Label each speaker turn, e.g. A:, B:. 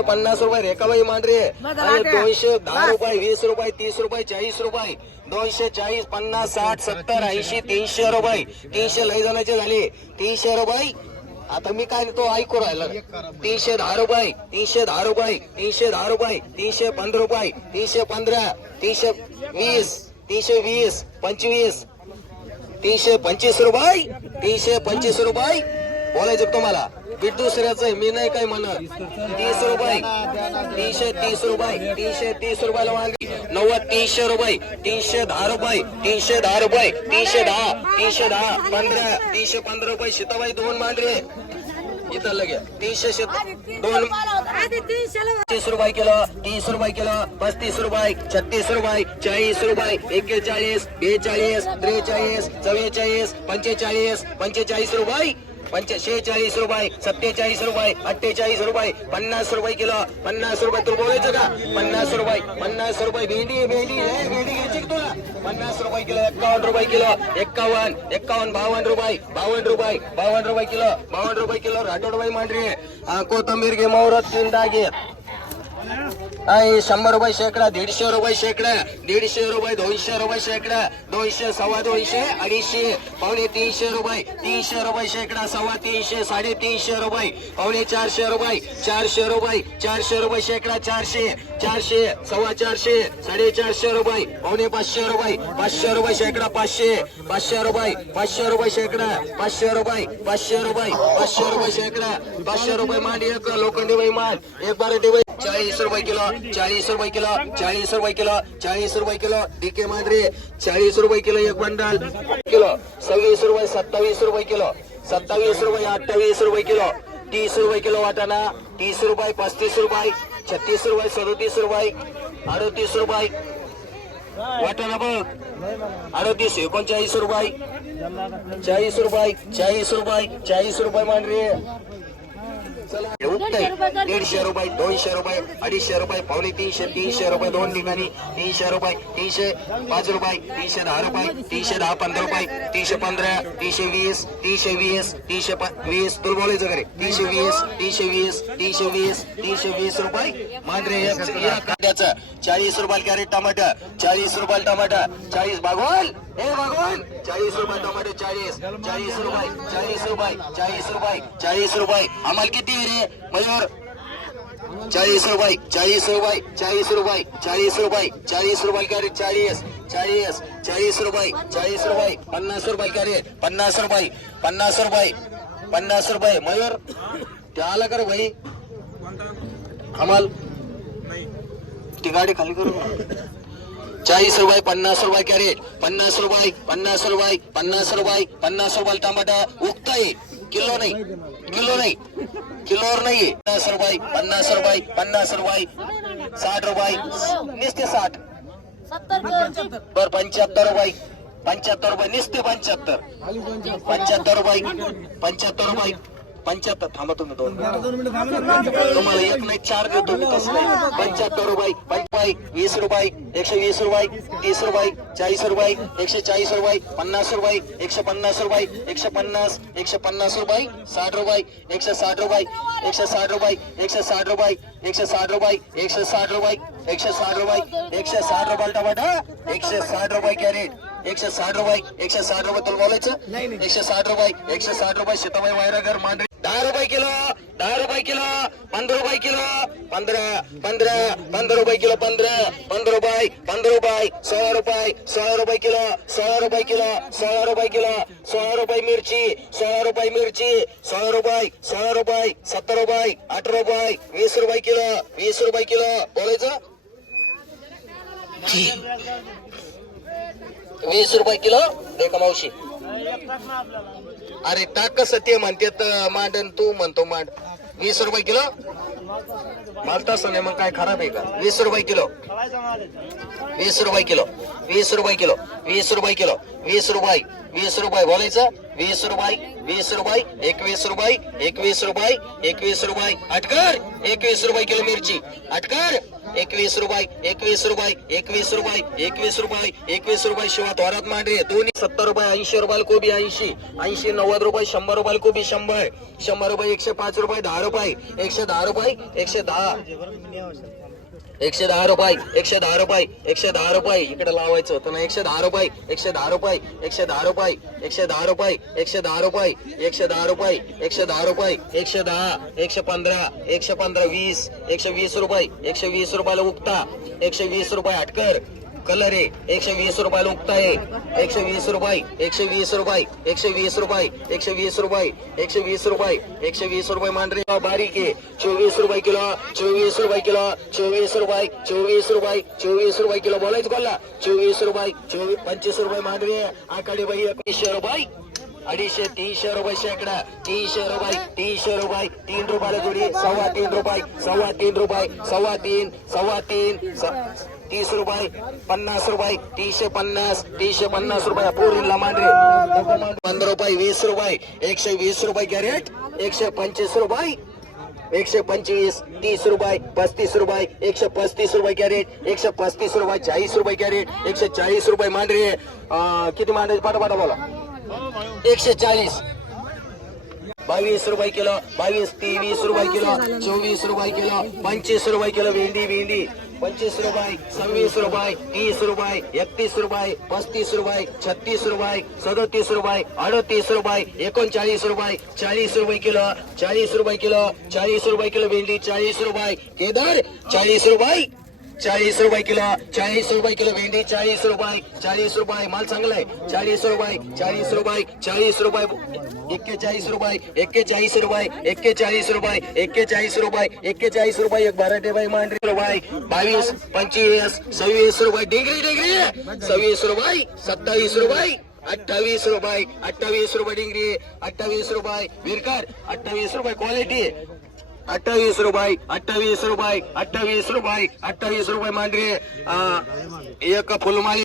A: पन्नास रुपये रेखाबाई मांढरे. आणि. दोनशे दहा. रुपये वीस रुपये तीस रुपये चाळीस रुपये. दोनशे चाळीस पन्नास साठ सत्तर ऐंशी तीनशे रुपये. तीनशे लई जणांचे झाले. तीनशे रुपये. आता मी काय तो ऐकू राहिला. तीनशे दहा रुपये तीनशे दहा रुपये तीनशे दहा रुपये तीनशे पंधरा रुपये तीनशे पंधरा तीनशे वीस तीनशे वीस पंचवीस तीनशे पंचवीस रुपये तीनशे पंचवीस रुपये बोलायचं तुम्हाला? बीट दुसऱ्याच आहे मी नाही काय म्हणत. तीस रुपये. तीनशे तीस रुपये. तीनशे तीस रुपयाला वांगी. नव्वद तीनशे रुपये. तीनशे दहा रुपये. तीनशे दहा रुपये. तीनशे दहा. तीनशे दहा. पंधरा. तीनशे पंधरा रुपये. सीताबाई दोन मांडरे इथं लगे. तीनशे शेत दोन तीस रुपये किलो. तीस रुपये किलो. पस्तीस रुपये. छत्तीस रुपये. चाळीस रुपये. एक्केचाळीस बेचाळीस त्रेचाळीस चव्वेचाळीस पंचेचाळीस पंचेचाळीस रुपये. पंच शेहेचाळीस रुपये सत्तेचाळीस रुपये अठ्ठेचाळीस रुपये पन्नास रुपये किलो पन्नास रुपये तुला बोलायचं का? पन्नास रुपये पन्नास रुपये भेंडी भेंडी भेंडी घ्यायची का तुला? पन्नास रुपये किलो एक्कावन्न रुपये किलो एक्कावन्न एक्कावन्न बावन्न रुपये बावन्न रुपये बावन्न रुपये किलो बावन्न रुपये किलो राठोडबाई मांडरी कोथंबीर घे मोहरत तीन डाग घे शंभर रुपये शेकडा दीडशे रुपये शेकडा दीडशे रुपये दोनशे रुपये शेकडा दोनशे सव्वा दोनशे अडीचशे पावणे तीनशे रुपये तीनशे रुपये शेकडा सव्वा तीनशे साडेतीनशे रुपये पावणे चारशे रुपये चारशे रुपये चारशे रुपये शेकडा चारशे चारशे सव्वा चारशे साडेचारशे रुपये पावणे पाचशे रुपये पाचशे रुपये शेकडा पाचशे पाचशे रुपये पाचशे रुपये शेकडा पाचशे रुपये पाचशे रुपये पाचशे रुपये शेकडा पाचशे रुपये मांडी एक लोखंडी वैमान मान एक बारा दिवस चाळीस रुपये किलो चाळीस रुपये किलो चाळीस रुपये किलो चाळीस रुपये किलो. डीके मांजरे चाळीस रुपये किलो एक बंडल. किलो सव्वीस रुपये सत्तावीस रुपये किलो. सत्तावीस रुपये अठ्ठावीस रुपये किलो. तीस रुपये किलो वाटाणा तीस रुपये पस्तीस रुपये छत्तीस रुपये सदोतीस रुपये अडतीस रुपये. वाटाणा बघ. अडतीस एकोणचाळीस रुपये. चाळीस रुपये चाळीस रुपये चाळीस रुपये मांडरे दीडशे रुपये दोनशे रुपये अडीचशे रुपये पावणे तीनशे तीनशे रुपये दोन ठिकाणी. तीनशे रुपये तीनशे पाच रुपये तीनशे दहा रुपये तीनशे दहा पंधरा रुपये तीनशे पंधरा तीनशे वीस तीनशे वीस तीनशे प- वीस तुला बोलायचं करे तीनशे वीस तीनशे वीस तीनशे वीस तीनशे वीस रुपये. मांजरे एक कांद्याचं चाळीस रुपये कॅरेट टमाटर चाळीस रुपये टमाटर चाळीस भागवाल हे भगवान चाळीस रुपये टमाटे चाळीस चाळीस रुपये चाळीस रुपये चाळीस रुपये चाळीस रुपये आम्हाला किती आहे रे मयूर चाळीस रुपये चाळीस रुपये चाळीस रुपये चाळीस रुपये चाळीस रुपये कॅरेट चाळीस चाळीस चाळीस रुपये चाळीस रुपये पन्नास रुपये कॅरेट पन्नास रुपये पन्नास रुपये पन्नास रुपये मयूर ते आला कर भाई आम्हाला ती गाडी खाली करू ना. चाळीस रुपये पन्नास रुपये कॅरेट पन्नास रुपये पन्नास रुपये पन्नास रुपये पन्नास रुपये टमाटा उगताय. किलो नाही. किलो नाही. किलोवर नाही पन्नास रुपये पन्नास रुपये पन्नास रुपये. साठ रुपये. नुसते साठ. बर पंच्याहत्तर रुपये. पंच्याहत्तर रुपये. नुसते पंच्याहत्तर. पंच्याहत्तर रुपये. पंच्याहत्तर रुपये. पंच्याहत्तर थांबा तुम्ही दोन. तुम्हाला एक नाही चार देतो मी तसं नाही पंच्याहत्तर रुपये पंचाई वीस रुपये एकशे वीस रुपये तीस रुपये चाळीस रुपये एकशे चाळीस रुपये पन्नास रुपये एकशे पन्नास रुपये एकशे पन्नास एकशे पन्नास रुपये साठ रुपये एकशे साठ रुपये एकशे साठ रुपये एकशे साठ रुपये एकशे साठ रुपये एकशे साठ रुपये एकशे साठ रुपये एकशे साठ रुपये टमाटा एकशे साठ रुपये कॅरेट एकशे साठ रुपये एकशे साठ रुपये तुला बोलायचं एकशे साठ रुपये एकशे साठ रुपये सीताबाई वायरागर मांडरे दहा रुपये किलो दहा रुपये किलो पंधरा रुपये किलो पंधरा पंधरा पंधरा रुपये किलो पंधरा पंधरा रुपये पंधरा रुपये सोळा रुपये सोळा रुपये किलो सोळा रुपये किलो सोळा रुपये किलो सोळा रुपये मिरची सोळा रुपये मिरची सोळा रुपये सोळा रुपये सत्तर रुपये अठरा रुपये वीस रुपये किलो वीस रुपये किलो बोलायचं वीस रुपये किलो मावशी अरे टाक कसं ते म्हणतात अं, मांडन तू म्हणतो मांड. वीस रुपये किलो? मला तसं नाही मग काय खराब आहे का? वीस रुपये किलो. वीस रुपये किलो. वीस रुपये किलो. वीस रुपये किलो. वीस रुपये. वीस रुपये बोलायचं? वीस रुपये. वीस रुपये. एकवीस रुपये. एकवीस रुपये. एकवीस रुपये. अटकर एकवीस रुपये किलो मिरची. अटकर एकवीस रुपये एकवीस रुपये एकवीस रुपये एकवीस रुपये एकवीस रुपये शिवा थोरात मांडरे. दोन्ही सत्तर रुपये ऐंशी रुपयाला कोबी ऐंशी ऐंशी नव्वद रुपये शंभर रुपयाला कोबी शंभर शंभर रुपये एकशे पाच रुपये दहा रुपये एकशे दहा रुपये एकशे दहा. एकशे दहा रुपये एकशे दहा रुपये एकशे दहा रुपये इकडे लावायचं होतं ना एकशे दहा रुपये एकशे दहा रुपये एकशे दहा रुपये एकशे दहा रुपये एकशे दहा रुपये एकशे दहा रुपये एकशे दहा रुपये एकशे दहा एकशे पंधरा एकशे पंधरा वीस एकशे वीस रुपये एकशे वीस रुपयाला उगता एकशे वीस रुपये अटकर कलर आहे. एकशे वीस रुपयाला उगता आहे. एकशे वीस रुपये एकशे वीस रुपये एकशे वीस रुपये एकशे वीस रुपये एकशे वीस रुपये एकशे वीस रुपये मांडरे बारीक आहे. चोवीस रुपये किलो चोवीस रुपये किलो चोवीस रुपये चोवीस रुपये चोवीस रुपये किलो बोलायचं बोलला चोवीस रुपये चोवीस पंचवीस रुपये मांडरे. आकडे बाई एकवीसशे रुपये अडीचशे तीनशे रुपये शेकडा. तीनशे रुपये तीनशे रुपये तीन रुपयाला जोडी. सव्वा तीन रुपये सव्वा तीन रुपये सव्वा तीन सव्वा तीन स- तीस रुपये, पन्नास रुपये तीनशे पन्नास तीनशे पन्नास रुपये पोरीला मांडरे पंधरा रुपये, वीस रुपये, एकशे वीस रुपये कॅरेट, एकशे पंचवीस रुपये, एकशे पंचवीस, तीस रुपये, पस्तीस रुपये, एकशे पस्तीस रुपये कॅरेट, एकशे पस्तीस रुपये, चाळीस रुपये कॅरेट, एकशे चाळीस रुपये मांडरे. किती मांडरे? पाठा पाठा बोला. एकशे चाळीस. बावीस रुपये किलो, बावीस, तेवीस रुपये किलो, चोवीस रुपये किलो, पंचवीस रुपये किलो, भेंडी भेंडी. पंचवीस रुपये सव्वीस रुपये तीस रुपये एकतीस रुपये पस्तीस रुपये छत्तीस रुपये सदतीस रुपये अडतीस रुपये एकोणचाळीस रुपये चाळीस रुपये किलो चाळीस रुपये किलो चाळीस रुपये किलो भेंडी चाळीस रुपये केदार चाळीस रुपये. चाळीस रुपये किलो चाळीस रुपये किलो भेंडी चाळीस रुपये चाळीस रुपये माल चांगला आहे. चाळीस रुपये चाळीस रुपये चाळीस रुपये एक्केचाळीस रुपये एक्केचाळीस रुपये एक्केचाळीस रुपये एक्केचाळीस रुपये एक्केचाळीस रुपये एक बारा बाई मांडरी रुपये बावीस पंचवीस सव्वीस रुपये डिग्री डिग्री सव्वीस रुपये सत्तावीस रुपये अठ्ठावीस रुपये अठ्ठावीस रुपये डिग्री अठ्ठावीस रुपये विरकर अठ्ठावीस रुपये क्वालिटी. अठ्ठावीस रुपये अठ्ठावीस रुपये अठ्ठावीस रुपये अठ्ठावीस रुपये मांडरे अं, एक फुलमाळी